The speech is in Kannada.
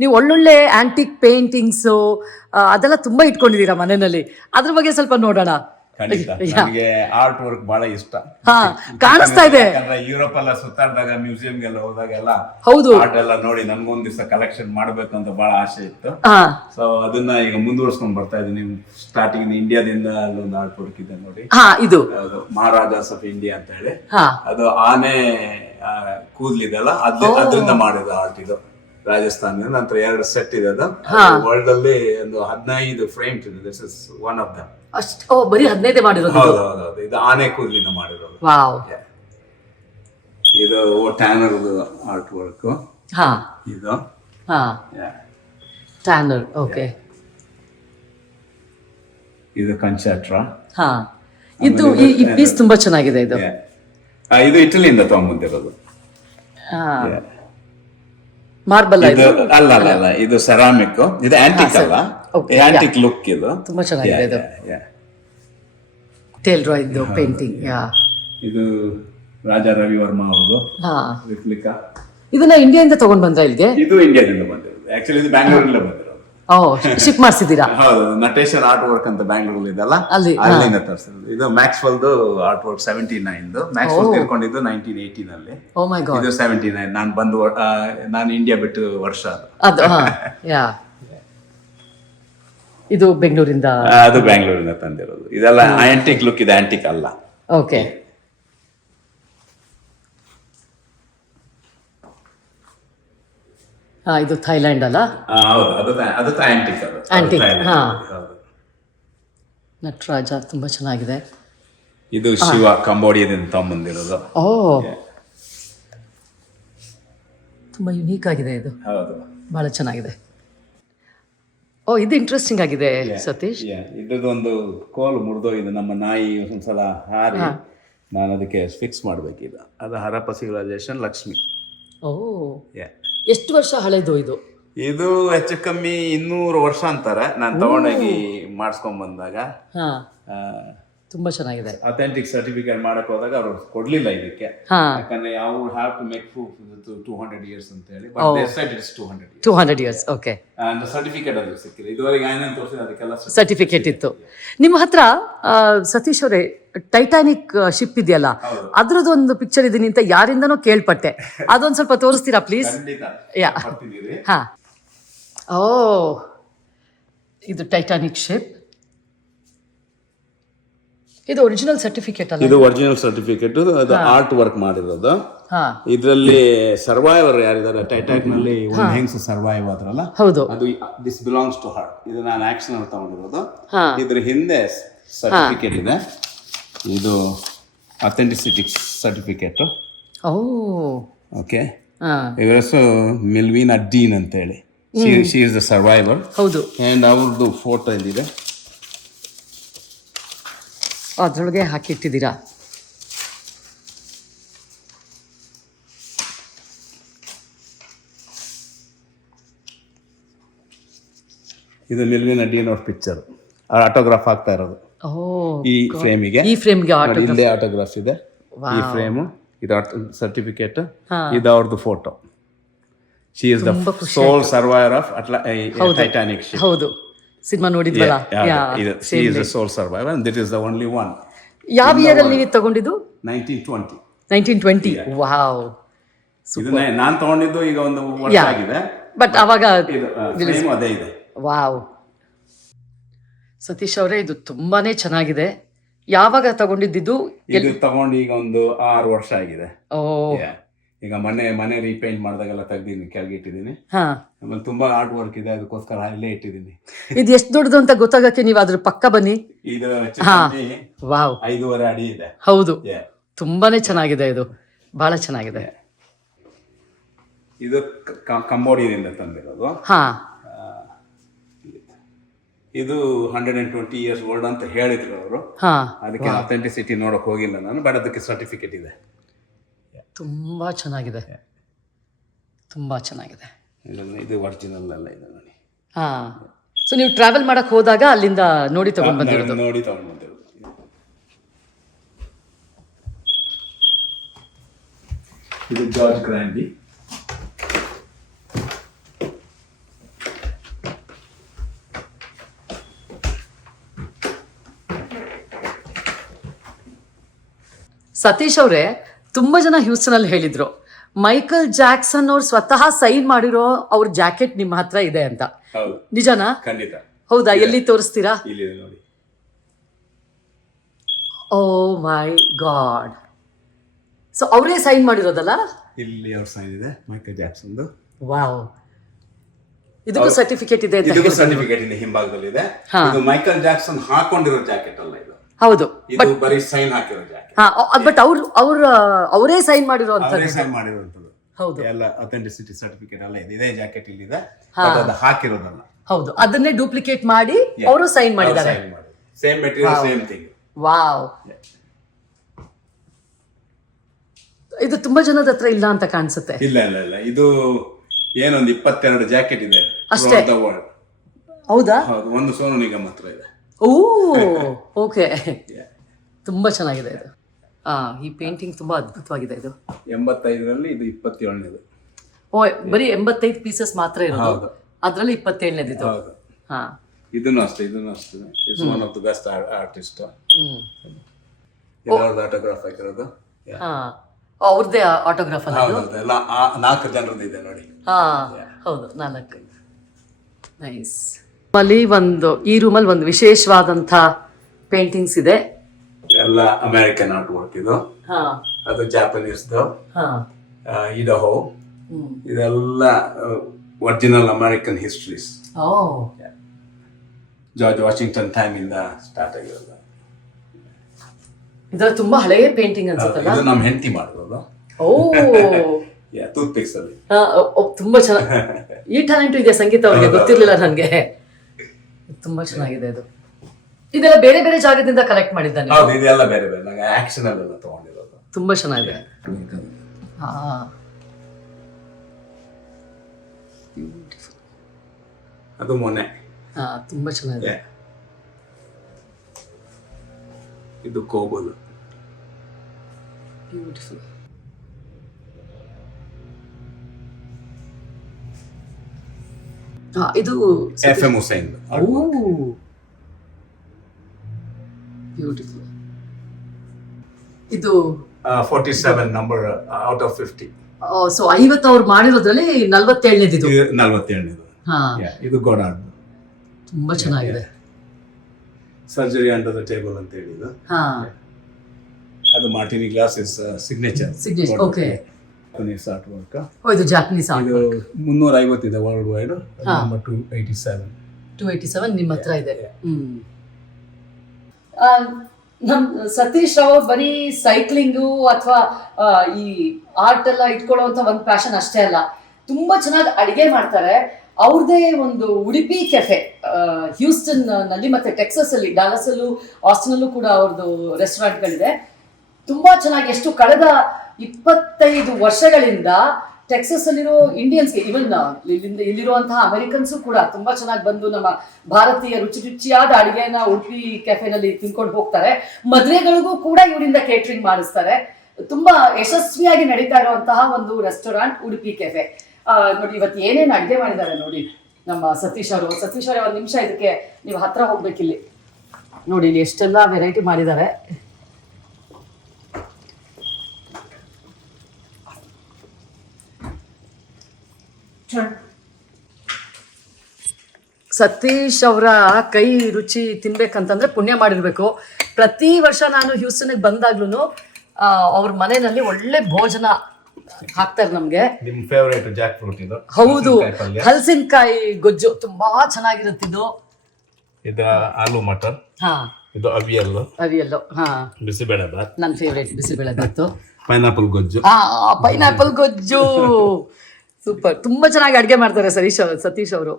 ನೀವು ಒಳ್ಳೊಳ್ಳೆ ಆಂಟಿಕ್ ಪೇಂಟಿಂಗ್ಸು ಅದೆಲ್ಲ ತುಂಬ ಇಟ್ಕೊಂಡಿದ್ದೀರಾ ಮನೆಯಲ್ಲಿ. ಅದ್ರ ಬಗ್ಗೆ ಸ್ವಲ್ಪ ನೋಡೋಣ. ಖಂಡಿತ ನನಗೆ ಆರ್ಟ್ ವರ್ಕ್ ಬಹಳ ಇಷ್ಟ. ಹಾ, ಕಾಣಿಸ್ತಾ ಇದೆ. ಯಾಕಂದ್ರೆ ಯುರೋಪ್ ಎಲ್ಲ ಸುತ್ತಾಡಿದಾಗ ಮ್ಯೂಸಿಯಂಗೆಲ್ಲ ಹೋದಾಗೆಲ್ಲ ಹೌದು, ಆರ್ಟ್ ಎಲ್ಲ ನೋಡಿ ನನ್ಗೊಂದ್ ದಿವಸ ಕಲೆಕ್ಷನ್ ಮಾಡ್ಬೇಕು ಅಂತ ಬಹಳ ಆಸೆ ಇತ್ತು. ಹಾ, ಸೊ ಅದನ್ನ ಈಗ ಮುಂದುವರ್ಸ್ಕೊಂಡ್ ಬರ್ತಾ ಇದ್ದೀನಿ. ಸ್ಟಾರ್ಟಿಂಗ್ ಇಂಡಿಯಾದಿಂದ ಅಲ್ಲೊಂದು ಆರ್ಟ್ ವರ್ಕ್ ಇದೆ ನೋಡಿ. ಹಾ, ಇದು ಅದು ಮಹಾರಾಜಾಸ್ ಆಫ್ ಇಂಡಿಯಾ ಅಂತ ಹೇಳಿ. ಹಾ, ಅದು ಆನೆ ಕೂದ್ಲಿದೆಲ್ಲ ಅದರಿಂದ ಮಾಡಿದ ಆರ್ಟ್ ಇದು ರಾಜಸ್ಥಾನ. ನಂತರ 2 ಸೆಟ್ ಇದೆ. ಅದು ವರ್ಲ್ಡ್ ಅಲ್ಲಿ ಒಂದು 15 ಫ್ರೇಮ್ ಇದೆ. This is one of them. ಅಷ್ಟು ಬರೀ 15 ಮಾಡಿರೋದು. ಹೌದೌದು, ಇದು ಆನೆ ಕೂದಲಿಂದ ಮಾಡಿರೋದು. ವಾವ್. ಇದು ಟ್ಯಾನರ್ ಆರ್ಟ್ ವರ್ಕ್. ಹಾ, ಇದು ಹಾ, ಟ್ಯಾನರ್. ಓಕೆ. ಇದು ಕಂಚಾಟ್ರಾ. ಹಾ, ಇದು ಈ ಪೀಸ್ ತುಂಬಾ ಚೆನ್ನಾಗಿದೆ. ಇದು ಇದು ಇಟಲಿಯಿಂದ ತಗೊಂಡ್ಬಂದಿರೋದು. ಮಾರ್ಬಲ್ ಇದು ಅಲ್ಲ ಅಲ್ಲ ಅಲ್ಲ, ಇದು ಸೆರಾಮಿಕ್. ಇದು ಆಂಟಿಕ್ ಅಲ್ಲ, ಆಂಟಿಕ್ ಲುಕ್. ಇದು ತುಂಬಾ ಚೆನ್ನಾಗಿದೆ. ಇದು ಟೇಲ್ ಡ್ರಾಯ್ದು ಪೇಂಟಿಂಗ್. ಇದು ರಾಜಾ ರವಿವರ್ಮ ಅವ್ರದ್ದು ಹಾ, ರಿಪ್ಲಿಕಾ. ಇದನ್ನ ಇಂಡಿಯಾದಿಂದ ತಗೊಂಡ್ ಬಂದ್ರ ಇಲ್ಲಿಗೆ? ಇದು ಇಂಡಿಯಾದಿಂದ ಬಂದಿರೋದು. ಆಕ್ಚುಲಿ ಇದು ಬ್ಯಾಂಗ್ಳೂರಿಂದ ಬಂದಿರೋದು. ಓ, ಶಿಪ್ ಮಾಡಿಸಿದೀರಾ? ಹೌದು, ನಟೇಶನ್ ಆರ್ಟ್ ವರ್ಕ್ ಅಂತ ಬ್ಯಾಂಗ್ಳೂರ್ ಇದೆಲ್ಲ, ಅಲ್ಲಿಂದ ತರಿಸಿರೋದು. ಇದು ಮ್ಯಾಕ್ಸ್ವೆಲ್ದು ಆರ್ಟ್ ವರ್ಕ್ 79. ಮ್ಯಾಕ್ಸ್ವೆಲ್ ತೀರ್ಕೊಂಡಿದ್ದು 1980 ನಲ್ಲಿ. ಓ ಮೈ ಗಾಡ್. ಇದು 79. ನಾನು ಇಂಡಿಯಾ ಬಿಟ್ಟು ವರ್ಷ ಅದು. ಯಾ, ಇದು ಬೆಂಗಳೂರಿಂದ? ಅದು ಬ್ಯಾಂಗ್ಳೂರಿಂದ ತಂದಿರೋದು. ಇದೆಲ್ಲ ಆಂಟಿಕ್ ಲುಕ್ ಇದೆ, ಆಂಟಿಕ್ ಅಲ್ಲ. ಓಕೆ. ಹಾ, ಇದು ಥೈಲ್ಯಾಂಡ್ ಅಲ್ಲ? ಹೌದು, ಅದು ಆಂಟಿಕ್. ಆಂಟಿಕ್. ಹಾ, ನಟರಾಜ ತುಂಬಾ ಚೆನ್ನಾಗಿದೆ. ಇದು ಶಿವ ಕಂಬೋಡಿಯಾದಿಂದ ತಗೊಂಡ್ಬಂದಿರೋದು. ಓ, ತುಂಬಾ ಯುನೀಕ್ ಆಗಿದೆ ಇದು. ಹೌದು, ಬಹಳ ಚೆನ್ನಾಗಿದೆ. ಓ, ಇದು ಇಂಟ್ರೆಸ್ಟಿಂಗ್ ಆಗಿದೆ ಸತೀಶ್. ಇದ್ರದೊಂದು ಕೋಲು ಮುರಿದೋಗಿದೆ. ನಮ್ಮ ನಾಯಿ ಒಂದ್ಸಲ ಹಾರಿ ನಾನು ಅದಕ್ಕೆ ಫಿಕ್ಸ್ ಮಾಡ್ಬೇಕಿದೆ. ಅದು ಹರಪ್ಪ ಸಿವಿಲೈಸೇಷನ್, ಲಕ್ಷ್ಮಿ. ಓ, ಎಷ್ಟು ವರ್ಷ ಹಳೆದು ಇದು? ಇದು ಹೆಚ್ಚು ಕಮ್ಮಿ 200 ವರ್ಷ ಅಂತಾರೆ. ನಾನು ತಗೊಂಡೋಗಿ ಮಾಡಿಸ್ಕೊಂಡ್ ಬಂದಾಗ. ಹಾ, ತುಂಬಾ ಚೆನ್ನಾಗಿದೆ. ಅಥೆಂಟಿಕ್ ಸರ್ಟಿಫಿಕೇಟ್ ಮಾಡಕ್ ಹೋದಾಗ ಅವ್ರು ಕೊಡ್ಲಿಲ್ಲ ಇದಕ್ಕೆ. ಯಾಕಂದ್ರೆ ಯಾವ have to make proof 200 years ಅಂತ ಹೇಳಿ. But they said it's 200 years. Okay. And certificate ಅದು ಸಿಕ್ಕಿದೆ. ಇದುವರೆಗೆ ಏನೇನು ತೋರಿಸಿದೆ ಅದಕ್ಕೆಲ್ಲ ಸರ್ಟಿಫಿಕೇಟ್ ಇತ್ತು. ನಿಮ್ಮ ಹತ್ರ ಸತೀಶ್ ಅವರೇ ಟೈಟಾನಿಕ್ ಶಿಪ್ ಇದೆಯಲ್ಲ, ಅದ್ರದ್ದು ಒಂದು ಪಿಕ್ಚರ್ ಇದೀನಿ ಅಂತ ಯಾರಿಂದನೋ ಕೇಳ್ಪಟ್ಟೆ. ಅದೊಂದು ಸ್ವಲ್ಪ ತೋರಿಸ್ತೀರಾ ಪ್ಲೀಸ್? ಯಾ. ಹಾ. ಓ, ಇದು ಟೈಟಾನಿಕ್ ಶಿಪ್. ಇದು ಒರಿಜಿನಲ್ ಸರ್ಟಿಫಿಕೇಟ್ ಅಲ್ಲ? ಇದು ಒರಿಜಿನಲ್ ಸರ್ಟಿಫಿಕೇಟ್. ಅದು ಆರ್ಟ್ ವರ್ಕ್ ಮಾಡಿರೋದು. ಇದರಲ್ಲಿ ಸರ್ವೈವರ್ ಯಾರಿದ್ದಾರೆ ಟೈಟಾನಿಕ್ ನಲ್ಲಿ, ಒಂದು ಹೆಂಗ್ಸ್ ಸರ್ವೈವ್ ಆದ್ರಲ್ಲ, ಹೌದು, ಅದು ದಿಸ್ ಬಿಲಾಂಗ್ಸ್ ಟು ಹರ್. ಇದು ನಾನು ಆಕ್ಷನ್ ಅಲ್ಲಿ ತಗೊಂಡಿರೋದು. ಇದ್ರ ಹಿಂದೆ ಸರ್ಟಿಫಿಕೇಟ್ ಇದೆ. ಇದು ಅಥೆಂಟಿಸಿಟಿ ಸರ್ಟಿಫಿಕೇಟ್. ಓ, ಓಕೆ. ಇವರ ಹೆಸರು ಮಿಲ್ವಿನಾ ಡೀನ್ ಅಂತ ಹೇಳಿ. She is the survivor. ಹೌದು. ಅಂಡ್ ಅವ್ರದ್ದು ಫೋಟೋ ಇಲ್ಲಿದೆ. ಅದ್ರೊಳಗೆ ಹಾಕಿಟ್ಟಿದ್ದೀರಾ? ಇದು ಮಿಲ್ವಿನಾ ಡೀನ್ ಅವ್ರ ಪಿಕ್ಚರ್. ಆಟೋಗ್ರಾಫ್ ಆಗ್ತಾ ಇರೋದು ಈ ಫ್ರೇಮಿಗೆ. ಇಲ್ಲೇ ಆಟೋಗ್ರಾಫ್ ಇದೆ. ಈ ಫ್ರೇಮು, ಇದು ಸರ್ಟಿಫಿಕೇಟ್, ಇದು ಅವ್ರದ್ದು photo. She is the sole survivor of Titanic ship. ಹೌದು, ಸಿನಿಮಾ ನೋಡಿದ್ವಲ್ಲ. She is the sole survivor and this is the only one. ಯಾವ ಇಯರ್ ಅಲ್ಲಿ ತಗೊಂಡಿದ್ದು? 1920. 1920. ವಾವ್. ಇದು ನಾನು ತಗೊಂಡಿದ್ದು ಈಗ ಒಂದು ವರ್ಷ ಆಗಿದೆ. ಬಟ್ ಅವಾಗ ಅದೇ ಇದೆ. ವಾವ್. ಸತೀಶ್ ಅವರೇ, ಇದು ತುಂಬಾನೇ ಚೆನ್ನಾಗಿದೆ. ಯಾವಾಗ ತಗೊಂಡಿದ್ದು? ಇದು ತಗೊಂಡು ಈಗ ಒಂದು 6 ವರ್ಷ ಆಗಿದೆ. ಓ, ಈಗ ಮನೆ ರೀಪೇಂಟ್ ಮಾಡಿದಾಗೆಲ್ಲ ತೆಗ್ದಿನಿ, ಕೆಳಗೆ ಇಟ್ಟಿದ್ದೀನಿ. ಆಮೇಲೆ ತುಂಬಾ ಆರ್ಟ್ ವರ್ಕ್ ಇದೆ, ಅದಕ್ಕೋಸ್ಕರ ಅಲ್ಲೇ ಇಟ್ಟಿದ್ದೀನಿ. ಇದು ಎಷ್ಟು ದೊಡ್ಡದು ಅಂತ ಗೊತ್ತಾಗಕ್ಕೆ ನೀವು ಅದ್ರ ಪಕ್ಕ ಬನ್ನಿ. ಇದು ವಾವ್, 5.5 ಅಡಿ ಇದೆ. ಹೌದು, ತುಂಬಾನೇ ಚೆನ್ನಾಗಿದೆ. ಇದು ಬಹಳ ಚೆನ್ನಾಗಿದೆ. ಇದು ಕಂಬೋಡಿಯಾದಿಂದ ತಂದಿರೋದು. ಇದು 120 years ಓಲ್ಡ್ ಅಂತ ಹೇಳಿದ್ರು ಅವರು. ಅದಕ್ಕೆ ಅಥೆಂಟಿಸಿಟಿ ನೋಡಕ್ ಹೋಗಿಲ್ಲ ನಾನು, ಬಟ್ ಅದಕ್ಕೆ ಸರ್ಟಿಫಿಕೇಟ್ ಇದೆ. ತುಂಬಾ ಚೆನ್ನಾಗಿದೆ, ತುಂಬಾ ಚೆನ್ನಾಗಿದೆ. ಇದು ಒರಿಜಿನಲ್ ಅಲ್ಲ, ಇದು ನೋಡಿ. ಸೊ ನೀವು ಟ್ರಾವೆಲ್ ಮಾಡಕ್ ಹೋದಾಗ ಅಲ್ಲಿಂದ ನೋಡಿ ತಗೊಂಡ್ ಬಂದಿರೋದು? ನೋಡಿ ತಗೊಂಡ್ ಬಂದಿರೋದು. ಇದು ಜಾರ್ಜ್ ಗ್ರ್ಯಾಂಡಿ. ಸತೀಶ್ ಅವರೇ, ತುಂಬಾ ಜನ ಹ್ಯೂಸ್ಟನ್ ಅಲ್ಲಿ ಹೇಳಿದ್ರು ಮೈಕಲ್ ಜಾಕ್ಸನ್ ಅವ್ರು ಸ್ವತಃ ಸೈನ್ ಮಾಡಿರೋ ಅವ್ರ ಜಾಕೆಟ್ ನಿಮ್ಮ ಹತ್ರ ಇದೆ ಅಂತ. ಹೌದು, ನಿಜನಾ? ಖಂಡಿತ. ಹೌದಾ? ಎಲ್ಲಿ ತೋರಿಸ್ತೀರಾ? ಇಲ್ಲಿ ನೋಡಿ. ಓ ಮೈ ಗಾಡ್. ಸೊ ಅವರೇ ಸೈನ್ ಮಾಡಿರೋದಲ್ಲ? ಇಲ್ಲಿ ಅವ್ರ ಸೈನ್ ಇದೆ, ಮೈಕಲ್ ಜಾಕ್ಸನ್. ವಾವ್. ಇದಕ್ಕೂ ಸರ್ಟಿಫಿಕೇಟ್ ಇದೆ ಅಂತ ಇದಕ್ಕೂ ಸರ್ಟಿಫಿಕೇಟ್ ಇಲ್ಲಿ ಹಿಂಭಾಗದಲ್ಲಿ ಇದೆ. ಇದು ಮೈಕಲ್ ಜಾಕ್ಸನ್ ಹಾಕೊಂಡಿರೋ ಜಾಕೆಟ್ ಅಲ್ಲ ಇದು. ಹೌದು, ಇದು ಬರೀ ಸೈನ್ ಹಾಕಿರೋ ಜಾಕೆಟ್. ಬಟ್ ಅವರೇ ಸೈನ್ ಮಾಡಿರೋಂಥದ್ದು. ಸೈನ್ ಮಾಡಿರುವಂತದ್ದು. ಹೌದು, ಎಲ್ಲ ಅಥೆಂಟಿಸಿಟಿ ಸರ್ಟಿಫಿಕೇಟ್ ಎಲ್ಲ ಇದೆ. ಇದೇ ಜಾಕೆಟ್ ಇಲ್ಲಿ ಇದೆ, ಅದು ಹಾಕಿರೋದಲ್ಲ. ಹೌದು, ಅದನ್ನೇ ಡೂಪ್ಲಿಕೇಟ್ ಮಾಡಿ ಅವರು ಸೈನ್ ಮಾಡಿದ್ದಾರೆ. Same material, same thing. Wow. ಇದು ತುಂಬಾ ಜನದ ಹತ್ರ ಇಲ್ಲ ಅಂತ ಕಾಣಿಸುತ್ತೆ. ಇಲ್ಲ ಇಲ್ಲ ಇಲ್ಲ, ಇದು ಏನೊಂದು 22 ಜಾಕೆಟ್ ಇದೆ ಅಷ್ಟೇ. ವರ್ಲ್ಡ್. ಹೌದಾ? ಹೌದು, ಒಂದು ಸೋನು ನಿಗಮ್ ಹತ್ರ ಇದೆ. ಓ ಓಕೆ. ತುಂಬಾ ಚೆನ್ನಾಗಿದೆ ಇದು. ಈ ಪೇಂಟಿಂಗ್ ತುಂಬಾ ಅದ್ಭುತವಾಗಿದೆ. ಇದು 85ರಲ್ಲಿ, ಇದು 27ನೇದು. ಓ, ಬರೀ 85 ಪೀಸಸ್ ಮಾತ್ರ ಇರೋದು, ಹೌದು. ಅದ್ರಲ್ಲಿ 27ನೇದು ಇದು. ಹೌದು. ಹಾ, ಇದನ್ನು ಅಷ್ಟೇ. It's one of the best artist. ಎಲ್ಲರದ್ದು ಆಟೋಗ್ರಾಫ್ ಹಾಕಿರೋದು. ಅವ್ರದ್ದೇ ಆಟೋಗ್ರಾಫ್ ಅಲ್ಲ ಇದು? ಹೌದು, ಎಲ್ಲ 4 ಜನರದ್ದು ಇದೆ ನೋಡಿ. ಹೌದು, 4. ನೈಸ್. ಅಲ್ಲಿ ಈ ರೂಮಲ್ಲಿ ಒಂದು ವಿಶೇಷವಾದಂಥ ಪೇಂಟಿಂಗ್ಸ್ ಇದೆ. ಎಲ್ಲ ಅಮೆರಿಕನ್ ಆರ್ಟ್ ವರ್ಕ್ ಇದು. ಅದು ಜಾಪನೀಸ್ದು. ಇಡಹೋ. ಇದೆಲ್ಲ original American histories. George Washington time ಇಂದ ಸ್ಟಾರ್ಟ್ ಆಗಿರೋದು. ಇದರ ತುಂಬಾ ಹಳೆಯ ಪೇಂಟಿಂಗ್ ಅನ್ಸುತ್ತಲ್ಲ? ಇದು ನಮ್ಮ ಹೆಂಡತಿ ಮಾಡಿರೋದು. ಓ, ಟೂತ್ ಪಿಕ್ಸ್ ಅಲ್ಲಿ. ತುಂಬಾ ಚೆನ್ನಾಗಿ. ಈ ಟ್ಯಾಲೆಂಟ್ ಇದೆ ಸಂಗೀತ ಅವ್ರಿಗೆ, ಗೊತ್ತಿರ್ಲಿಲ್ಲ ನನಗೆ. ತುಂಬಾ ಚೆನ್ನಾಗಿದೆ ಇದು. ಇದೆಲ್ಲ ಬೇರೆ ಬೇರೆ ಜಾಗದಿಂದ ಕಲೆಕ್ಟ್ ಮಾಡಿದ್ದಾನೆ. ಹೌದು, ಇದೆಲ್ಲ ಬೇರೆ ಬೇರೆ. ನಂಗೆ ಆಕ್ಷನ್ ಅಲ್ಲೆಲ್ಲ ತಗೊಂಡಿರೋದು. ತುಂಬಾ ಚೆನ್ನಾಗಿದೆ. ಅದು ಮೊನ್ನೆ. ತುಂಬಾ ಚೆನ್ನಾಗಿದೆ. ಇದು ಕೋಬಲ್. ಬ್ಯೂಟಿಫುಲ್. ಇದು ಎಫ್.ಎಂ. ಹುಸೈನ್. ಬ್ಯೂಟಿಫುಲ್. ಇದು 47 ನಂಬರ್ ಔಟ್ ಆಫ್ 50. ಸೊ 50 ಅವ್ರು ಮಾಡಿರೋದ್ರಲ್ಲಿ 47ನೇದು ಇದು. 47ನೇದು. ಇದು ಗೋಡಾರ್ಡ್. ತುಂಬಾ ಚೆನ್ನಾಗಿದೆ. ಸರ್ಜರಿ ಅಂಡರ್ ದ ಟೇಬಲ್ ಅಂತ ಹೇಳಿದ್ದು. ಅದು martini glasses signature. Okay. Japanese art work. ಇದು ಜಾಪನೀಸ್ ಆರ್ಟ್. ಇದು 350 ಇದೆ ವರ್ಲ್ಡ್ ವೈಡ್. ನಂಬರ್ 287 ನಿಮ್ಮ ಹತ್ರ ಇದೆ. ನಮ್ ಸತೀಶ್ ರಾವ್ ಬರೀ ಸೈಕ್ಲಿಂಗು ಅಥವಾ ಈ ಆರ್ಟ್ ಎಲ್ಲ ಇಟ್ಕೊಳ್ಳುವಂತ ಒಂದು ಪ್ಯಾಷನ್ ಅಷ್ಟೇ ಅಲ್ಲ, ತುಂಬಾ ಚೆನ್ನಾಗಿ ಅಡಿಗೆ ಮಾಡ್ತಾರೆ. ಅವ್ರದೇ ಒಂದು ಉಡುಪಿ ಕೆಫೆ ಹ್ಯೂಸ್ಟನ್ ನಲ್ಲಿ ಮತ್ತೆ ಟೆಕ್ಸಸ್ ಅಲ್ಲಿ, ಡಾಲಸ್ ಅಲ್ಲೂ ಆಸ್ಟಿನ್ ಅಲ್ಲೂ ಕೂಡ ಅವ್ರದ್ದು ರೆಸ್ಟೋರೆಂಟ್ಗಳಿದೆ. ತುಂಬಾ ಚೆನ್ನಾಗಿ, ಎಷ್ಟು ಕಳೆದ 25 ವರ್ಷಗಳಿಂದ ಟೆಕ್ಸಸ್ ಅಲ್ಲಿರೋ ಇಂಡಿಯನ್ಸ್ಗೆ, ಇವನ್ ಇಲ್ಲಿರುವಂತಹ ಅಮೆರಿಕನ್ಸು ಕೂಡ ತುಂಬಾ ಚೆನ್ನಾಗಿ ಬಂದು ನಮ್ಮ ಭಾರತೀಯ ರುಚಿಯಾದ ಅಡಿಗೆನ ಉಡುಪಿ ಕೆಫೆನಲ್ಲಿ ತಿನ್ಕೊಂಡು ಹೋಗ್ತಾರೆ. ಮದುವೆಗಳಿಗೂ ಕೂಡ ಇವರಿಂದ ಕೇಟರಿಂಗ್ ಮಾಡಿಸ್ತಾರೆ. ತುಂಬಾ ಯಶಸ್ವಿಯಾಗಿ ನಡೀತಾ ಇರುವಂತಹ ಒಂದು ರೆಸ್ಟೋರೆಂಟ್ ಉಡುಪಿ ಕೆಫೆ. ನೋಡಿ ಇವತ್ತು ಏನೇನು ಅಡುಗೆ ಮಾಡಿದ್ದಾರೆ ನೋಡಿ ನಮ್ಮ ಸತೀಶ್ ಅವರು. ಸತೀಶ್ ಅವರೇ, ಒಂದು ನಿಮಿಷ ಇದಕ್ಕೆ ನೀವು ಹತ್ರ ಹೋಗ್ಬೇಕಿಲ್ಲಿ. ನೋಡಿ ಇಲ್ಲಿ ಎಷ್ಟೆಲ್ಲ ವೆರೈಟಿ ಮಾಡಿದ್ದಾರೆ. ಸತೀಶ್ ಅವರ ಕೈ ರುಚಿ ತಿನ್ಬೇಕಂತಂದ್ರೆ ಪುಣ್ಯ ಮಾಡಿರ್ಬೇಕು. ಪ್ರತಿ ವರ್ಷ ನಾನು ಹ್ಯೂಸ್ಟನ್ಗೆ ಬಂದಾಗ್ಲೂ ಅವ್ರ ಮನೆಯಲ್ಲಿ ಒಳ್ಳೆ ಭೋಜನ ಹಾಕ್ತಾರೆ ನಮ್ಗೆ. ನಿಮ್ಮ ಫೇವರೇಟ್ ಜಾಕ್ ಫ್ರೂಟ್ ಇದು. ಹೌದು, ಹಲಸಿನಕಾಯಿ ಗೊಜ್ಜು ತುಂಬಾ ಚೆನ್ನಾಗಿರುತ್ತಿದ್ದು. ಇದು ಆಲೂ ಮಟರ್. ಇದು ಅವಿಯಲ್ಲು. ಬಿಸಿಬೇಳೆ ಬಾತ್. ನನ್ನ ಫೇವರೇಟ್ ಬಿಸಿಬೇಳೆ ಬಾತು. ಪೈನಾಪಲ್ ಗೊಜ್ಜು. ಪೈನಾಪಲ್ ಗೊಜ್ಜು ಸೂಪರ್. ತುಂಬಾ ಚೆನ್ನಾಗಿ ಅಡುಗೆ ಮಾಡ್ತಾರೆ ಸತೀಶ್ ಅವರು.